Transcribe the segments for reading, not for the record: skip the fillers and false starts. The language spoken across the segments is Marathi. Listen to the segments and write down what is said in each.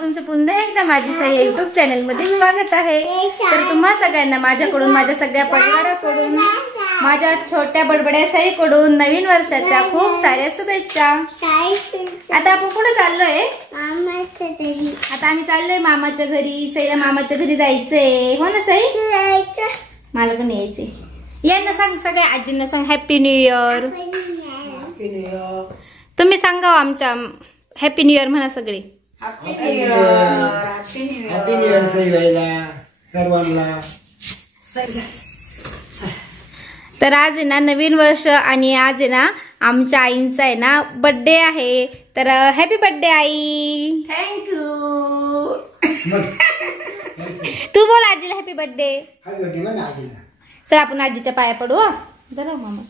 तुमचं पुन्हा एकदा माझी सई युट्यूब चॅनल मध्ये स्वागत आहे। तर तुम्हा सगळ्यांना माझ्याकडून, माझ्या सगळ्या परिवाराकडून, माझ्या छोट्या बडबड्या सईकडून नवीन वर्षाच्या खूप साऱ्या शुभेच्छा। आता आपण कुठे चाललोय? आता आम्ही चाललोय मामाच्या घरी। सईला मामाच्या घरी जायचंय, हो ना सई? मला पण यायचंय। यांना सांग, सगळ्या आजींना सांग हॅपी न्यू इयर। तुम्ही सांगा आमच्या हॅपी न्यू इयर म्हणा सगळे। Happy new year, happy new year, happy new year सगळ्यांना, सर्वांना। तर आज आहे ना नवीन वर्ष आणि आज आहे ना आमच्या आईंचा आहे ना बर्थडे आहे। तर हॅपी बर्थडे आई। थँक्यू। तू बोल आजीला हॅपी बर्थडे। हॅपी बर्थडे म्हणा आजीला। चल आपण आजीच्या पाया पडू। जरा मामा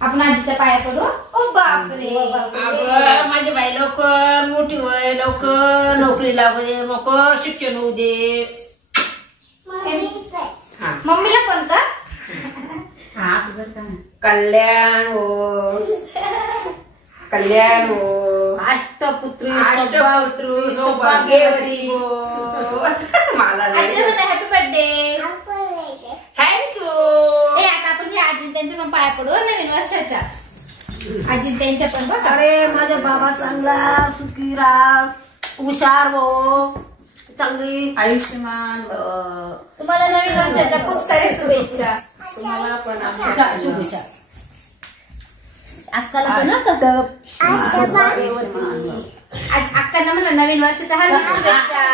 आपण आजीच्या पाया पडू। ओ बापरे, अगं माझी बाई लवकर मोठी होय, लवकर नोकरी लागू, मग शिक्षण होऊ दे। मम्मीला पण का? कल्याण हो, कल्याण हो, अष्टपुत्री अष्टपुत्री सौभाग्यवती हो। मला हॅपी बर्थडे, थँक्यू। आता आपण हे आजी त्यांच्या पण पाया पडू नवीन वर्षाच्या। आजी त्यांच्या पण बघ। अरे माझा बाबा चांगला सुखी राह, हुशार हो, चांगली आयुष्यमान। तुम्हाला नवीन वर्षाच्या खूप साऱ्या शुभेच्छा। तुम्हाला पण आमच्या शुभेच्छा। अक्काला पण अक्कांना म्हणा नवीन वर्षाच्या हार्दिक शुभेच्छा।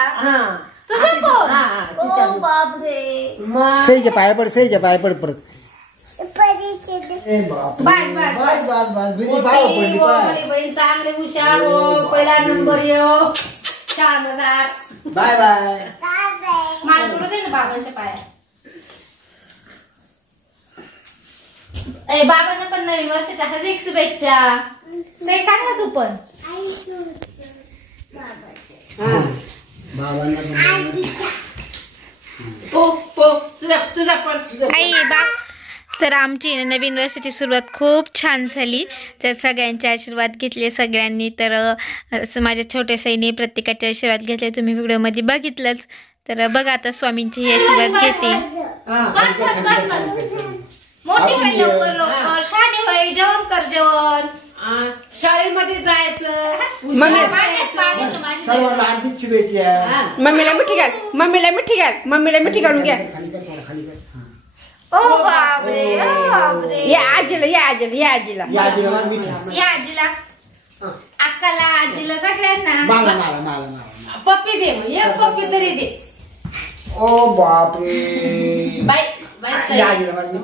तुझ्या पण बापरे, सईच्या पाया पड, सईच्या पाया पड परत। बहीण चांगले हुशार हो, पहिला नंबर येऊ, 4,000। Bye bye. माल पडू दे ना बाबांच्या पाया। बाबांना पण नवीन वर्षाच्या हार्दिक शुभेच्छा। सई सांग ना तू पण। तुझा पण आई बा। तर आमची नवीन वर्षाची सुरुवात खूप छान झाली। तर सगळ्यांचे आशीर्वाद घेतले सगळ्यांनी। तर माझ्या छोट्या सईने प्रत्येकाचे आशीर्वाद घेतले, तुम्ही व्हिडिओमध्ये बघितलंच। तर बघा आता स्वामींचे आशीर्वाद घेते। मोठी होय, लवकर लवकर शहाणी होय, जेवण कर जेवण। शाळेमध्ये जायचं, सर्वांना हार्दिक शुभेच्छा। मम्मीला मिठी घाल, मम्मीला मिठी घाल, मम्मीला मिठी घालून घ्या। ओ बापरे, ओ बापरे। या आजीला, या आजीला, या आजीला, या आजीला मिठी। या आजीला, अक्काला, आजीला, सगळ्यांना। मला मला मला मला पप्पी दे, मग एक पप्पी तरी दे। ओ बापरे, बाय बाय,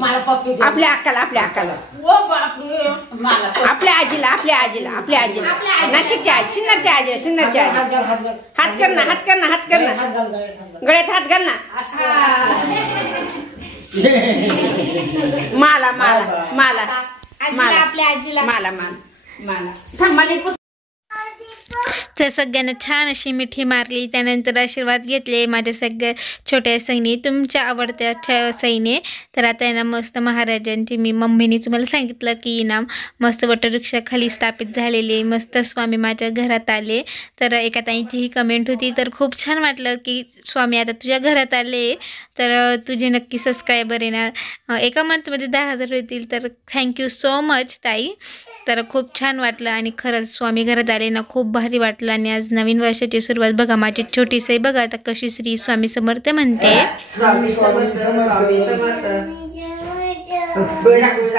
मला पप्पी दे। आपल्या अक्काला, आपल्या अक्काला। ओ बापरे, मला आपल्या आजीला, आपल्या आजीला, आपल्या आजीला, नाशिकच्या आजी, सिन्नरच्या आजी, सिन्नरच्या आजी। हात कर ना, हात कर ना, हात कर ना, गळ्यात हात घाल ना। मला मला मला आजीला, आपल्या आजीला, मला मला मला थांब, मला तर सगळ्यांना छान अशी मिठी मारली। त्यानंतर आशीर्वाद घेतले माझ्या सगळ्या छोट्या सईने, तुमच्या आवडत्या सईने। तर आता आहे ना मस्त महाराजांची, मी मम्मीने तुम्हाला सांगितलं की ना मस्त वटवृक्षाखाली स्थापित झालेले, मस्त स्वामी माझ्या घरात आले। तर एका ताईंची ही कमेंट होती, तर खूप छान वाटलं की स्वामी आता तुझ्या घरात आले। तर तुझे नक्की सबस्क्रायबर आहे ना एका मंथमध्ये 10,000 होतील। तर थँक्यू सो मच ताई। तर खूप छान वाटलं आणि खरंच स्वामी घरात आले ना खूप भारी वाटलं। आणि आज नवीन वर्षाची सुरुवात बघा, माझी छोटी सई बघा आता कशी श्री स्वामी समर्थ म्हणते। स्वामी स्वामी समर्थ। डोळे दाखायचे,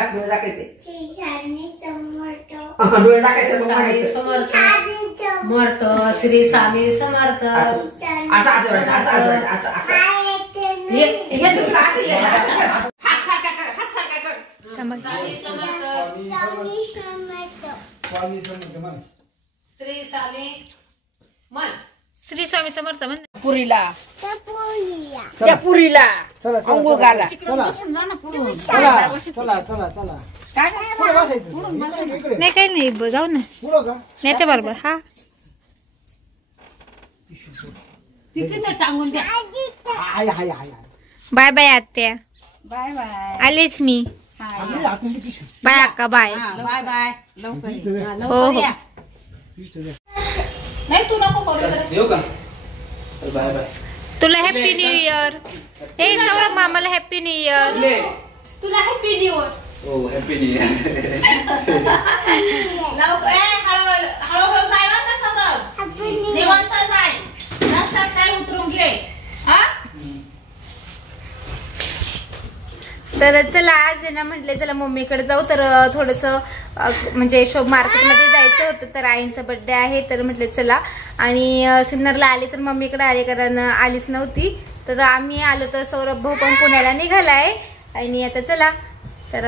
डोळे दाखायचे, समर्थ श्री स्वामी समर्थ। श्री स्वामी मन, श्री स्वामी समर्थ म्हण। पुरीला, त्या पुरीला चला अंघोळ घाला। चला चला चला चला चला। पुढे बसायचं, इकडे नाही काही नाही, जाऊ ना पुढं का? नेते बरोबर। हा तिथे टांगून द्या। हाय हाय हाय। बाय बाय आत्या, बाय बाय, आलेच मी। हाय बाय अक्का, बाय बाय बाय, लवकर इथं दे. लवकर या। इथं दे. नाही तू नको करू जरा. येऊ का बाय बाय तुला हॅपी न्यू इयर. हे सौरभ मामाला हॅपी न्यू इयर. तुला हॅपी न्यू इयर. हो हॅपी न्यू इयर. लवकर हळूहळू जाय बरं का सौरभ. निवांत जाय. रस्त्यात काय उतरून घे. हा तर चला आज आहे ना म्हटले चला मम्मीकडे जाऊ. तर थोडंसं म्हणजे मार्केटमध्ये जायचं होतं. तर आईंचा बर्थडे आहे तर म्हटले चला. आणि सिन्नरला आले तर मम्मीकडे आले कारण आलीच नव्हती. तर आम्ही आलो तर सौरभ भाऊ पण पुण्याला निघालाय. आणि आता चला. तर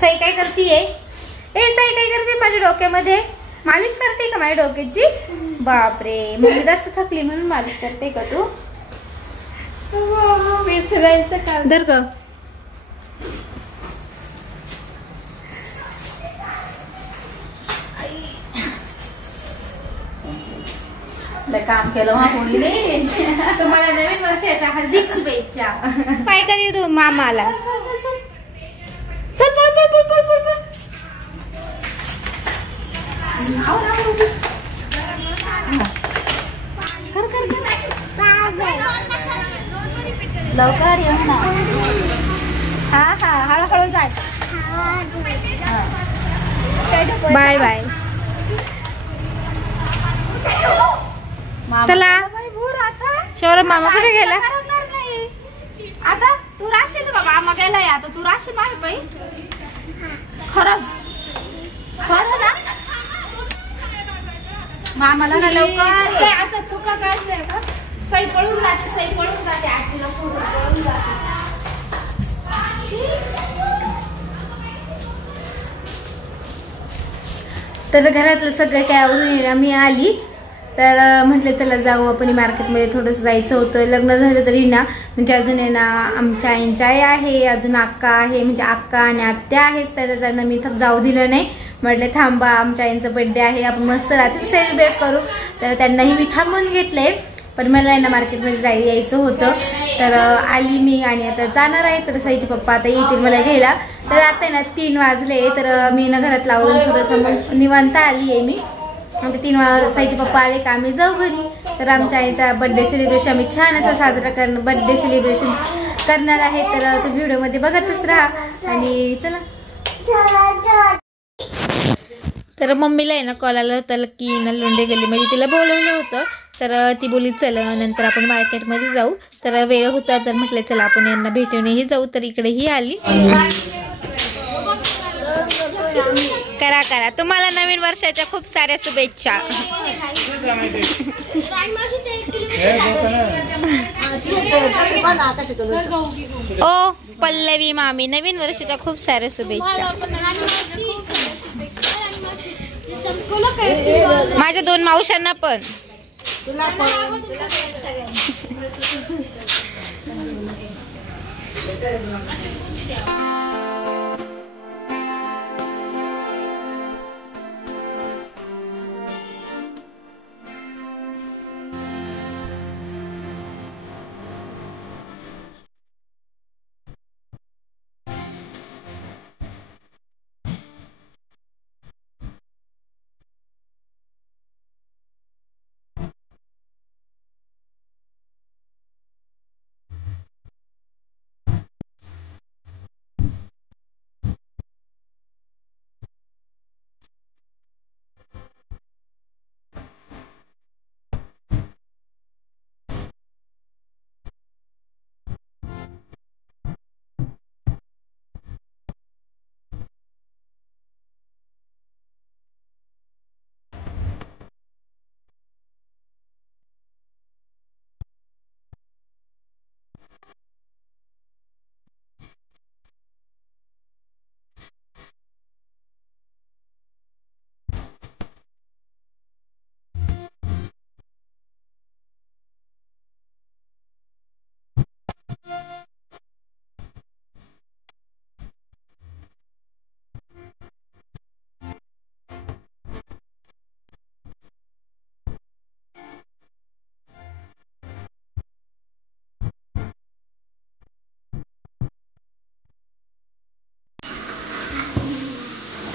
सई काय करतीये. ए सई काय करते माझ्या डोक्यामध्ये. मालिश करते का माझ्या डोक्याची. बापरे मम्मी जास्त थकली म्हणून मालिश करते का तू. विसरायचं का धर ग. काम केलं कोणीने. तुम्हाला नवीन वर्षाच्या हार्दिक शुभेच्छा. काय करी तू मामाला. चल पळ पळ पळ पळ पळ पळ. लवकर येऊ ना. हा हा हळूहळू जाय. Bye bye. चला सौरभ मामा कुठे गेला. आता तू राशील बाबा. आम्हा गेलाय आता तू राशील माझी बाई. खरंच खरं ना. मामाला ना लवकर असं फुका काढलाय का. सई पळून जाते. सई पळून जाते. आजीला सोडून पळून जाते. तर घरातलं सगळं काय आवरून मी आली. तर म्हटलं चला जाऊ आपण मार्केटमध्ये थोडंसं जायचं होतं. लग्न झालं तरी ना म्हणजे अजून आहे ना आमच्या आईंची आई आहे. अजून अक्का आहे म्हणजे अक्का आणि आत्या आहेच. तर त्यांना मी जाऊ दिलं नाही. म्हटलं थांबा आमच्या आईंचा बर्थडे आहे आपण मस्त रात्री सेलिब्रेट करू. तर त्यांनाही मी थांबून घेतलंय. पण मला आहे ना मार्केटमध्ये यायचं होतं. तर आली मी आणि आता जाणार आहे. तर सईचे पप्पा आता येतील मला घ्यायला. तर आता आहे ना 3 वाजले. तर मी ना घरात लावून थोडंसं निवांत आली आहे मी. म्हणजे 3 वाजता सईचे पप्पा आले का आम्ही जाऊ घरी. तर आमच्या आईचा बर्थडे सेलिब्रेशन आम्ही छान असं साजरा बर्थडे सेलिब्रेशन करणार आहे. तर तो व्हिडिओमध्ये बघतच राहा. आणि चला. तर मम्मीला आहे ना कॉल आला होता की ना लोंढे गल्लीमध्ये तिला बोलवलं होतं. तर ती बोलली चल नंतर आपण मार्केटमध्ये जाऊ. तर वेळ होता तर म्हटलं चला आपण यांना भेटूनही जाऊ. तर इकडेही आली. करा करा. तुम्हाला नवीन वर्षाच्या खूप साऱ्या शुभेच्छा. ओ पल्लवी मामी नवीन वर्षाच्या खूप साऱ्या शुभेच्छा. माझ्या 2 मावशांना पण.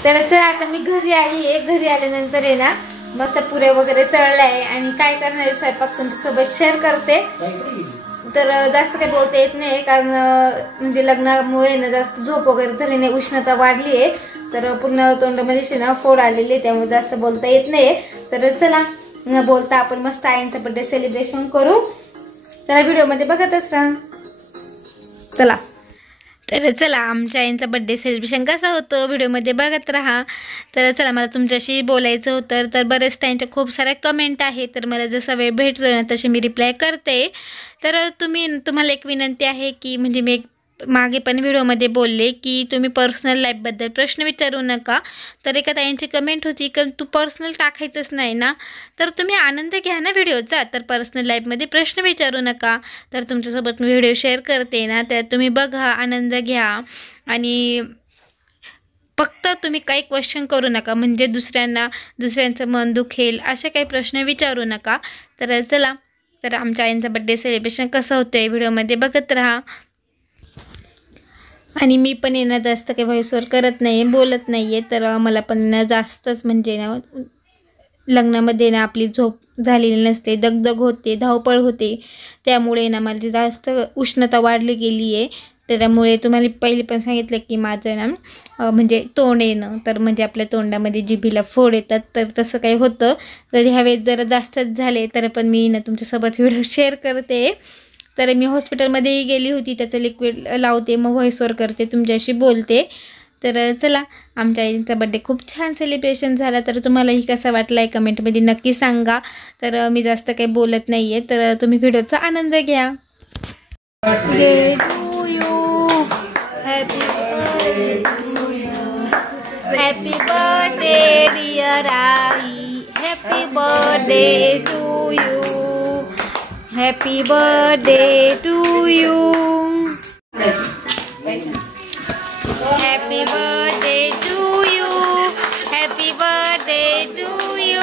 तर चला आता मी घरी आली आहे. घरी आल्यानंतर आहे ना मस्त पुऱ्या वगैरे तळल्या आहे आणि काय करणार आहे स्वयंपाक तुमच्यासोबत शेअर करते. तर जास्त काही बोलता येत नाही कारण म्हणजे लग्नामुळे ना जास्त झोप वगैरे झाली नाही, उष्णता वाढली आहे तर पूर्ण तोंडामध्ये ना फोड आलेले त्यामुळे जास्त बोलता येत नाही. तर चला न बोलता आपण मस्त आईंचा बर्थडे सेलिब्रेशन करू. चला व्हिडिओमध्ये बघतच राहा. चला तर चला आमच्या आईंचा बर्थडे सेलिब्रेशन कसा होतं व्हिडिओमध्ये बघत राहा. तर चला मला तुमच्याशी बोलायचं होतं. तर बरेच त्यांच्या खूप साऱ्या कमेंट आहे तर मला जसा वेळ भेटतोय ना तशी मी रिप्लाय करते. तर तुम्हाला एक विनंती आहे की म्हणजे मी मागे पण व्हिडिओमध्ये बोलले की तुम्ही पर्सनल लाईफबद्दल प्रश्न विचारू नका. तर एका ताईंची कमेंट होती की तू पर्सनल टाकायचंच नाही ना, तर तुम्ही आनंद घ्या ना व्हिडिओचा, तर पर्सनल लाईफमध्ये प्रश्न विचारू नका. तर तुमच्यासोबत मी व्हिडिओ शेअर करते ना तर तुम्ही बघा, आनंद घ्या आणि फक्त तुम्ही काही क्वेश्चन करू नका म्हणजे दुसऱ्यांचं मन दुखेल असे काही प्रश्न विचारू नका. तर चला तर आमच्या आईंचं बड्डे सेलिब्रेशन कसं होतं आहे व्हिडिओमध्ये बघत राहा. आणि मी पण येणं जास्त काही व्हॉइसवर करत नाही, बोलत नाही आहे. तर मला पण जास्तच म्हणजे ना लग्नामध्ये ना आपली झोप झालेली नसते, दगदग होते, धावपळ होते, त्यामुळे ना माझी जास्त उष्णता वाढली गेली आहे. त्यामुळे तुम्हाला पहिले पण सांगितलं की माझं ना म्हणजे तोंड येणं, तर म्हणजे आपल्या तोंडामध्ये जिभेला फोड येतात तर तसं काही होतं. तर ह्यावेळेस जरा जास्तच झाले तर पण मी ना तुमच्यासोबत व्हिडिओ शेअर करते. तर मी हॉस्पिटलमध्येही गेली होती, त्याचं लिक्विड लावते मग व्हॉइसवर करते, तुमच्याशी बोलते. तर चला आमच्या आईचा बड्डे खूप छान सेलिब्रेशन झाला. तर तुम्हालाही कसा वाटला आहे कमेंटमध्ये नक्की सांगा. तर मी जास्त काही बोलत नाही आहे तर तुम्ही व्हिडिओचा आनंद घ्या. हॅपी बर्थडे डिअर आई, happy birthday to you, happy birthday to you, happy birthday to you, happy birthday to you.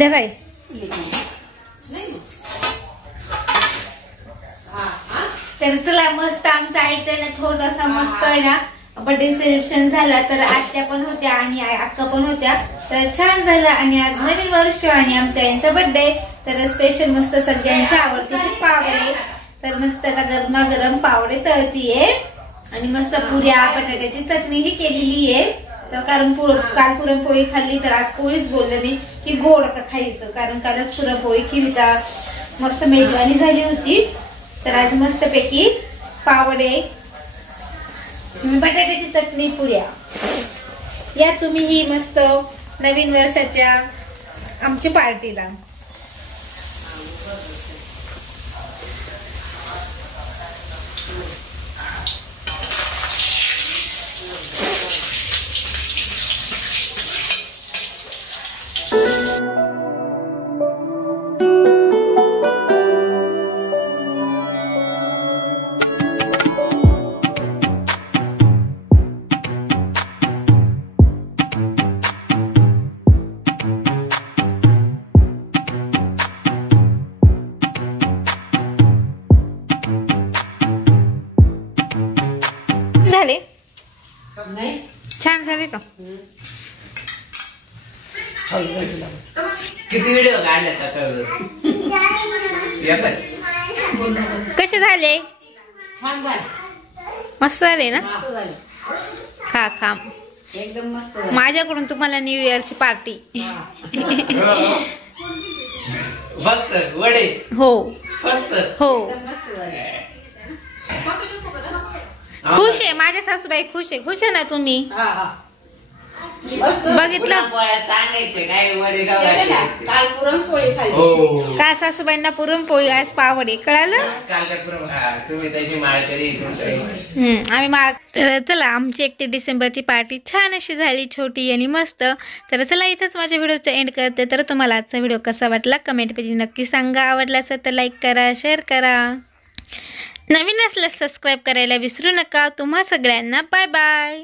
दे बाई. तर चला मस्त आमचा आईचा ना छोटासा मस्त आहे ना बर्थडे सेलिब्रेशन झाला. तर आत्या पण होत्या आणि अक्का पण होत्या तर छान झालं. आणि आज नवीन वर्ष आणि आमच्या आईचा बर्थडे तर स्पेशल मस्त सगळ्यांच्या आवडतीचे पावडे. तर मस्त गरमागरम पावडे तळतीये आणि मस्त पुऱ्या बटाट्याची चटणी ही केलेली आहे. तर कारण काल पुरणपोळी खाल्ली तर आज पोळीच बोलले मी की गोड का खायचं, कारण कालच पुरणपोळी केली तर मस्त मेजवानी झाली होती. तर आज मस्त पैकी पावडे बटाट्याची चटणी पुऱ्या या तुम्ही ही मस्त नवीन वर्षाच्या आमच्या पार्टीला. छान झाले का? किती व्हिडिओ काढले सकाळ कसे झाले? छान झालं. मस्त झाले ना? मस्त झालं. खा खा. एकदम मस्त झालं. माझ्याकडून तुम्हाला न्यू इयरची पार्टी. फक्त वडे हो फक्त हो. मस्त झालं. खुश आहे माझ्या सासूबाई, खुश आहे. खुश आहे ना तुम्ही? बघितलं पोळ्या सांगायचे काय वडे काल पुरणपोळी खाल्ली. हो का सासूबाईंना पुरणपोळी आज पावडे, कळालं? कालच्या तुम्ही त्याची माळकरी आम्ही माळ. तर चला आमची 31 डिसेंबरची पार्टी छान अशी झाली, छोटी आणि मस्त. तर चला इथंच माझ्या व्हिडिओचा एंड करते. तर तुम्हाला आजचा व्हिडिओ कसा वाटला कमेंटमध्ये नक्की सांगा. आवडला असेल तर लाईक करा, शेअर करा. नवीन असल्यास सबस्क्राईब करायला विसरू नका. तुम्हा सगळ्यांना बाय बाय.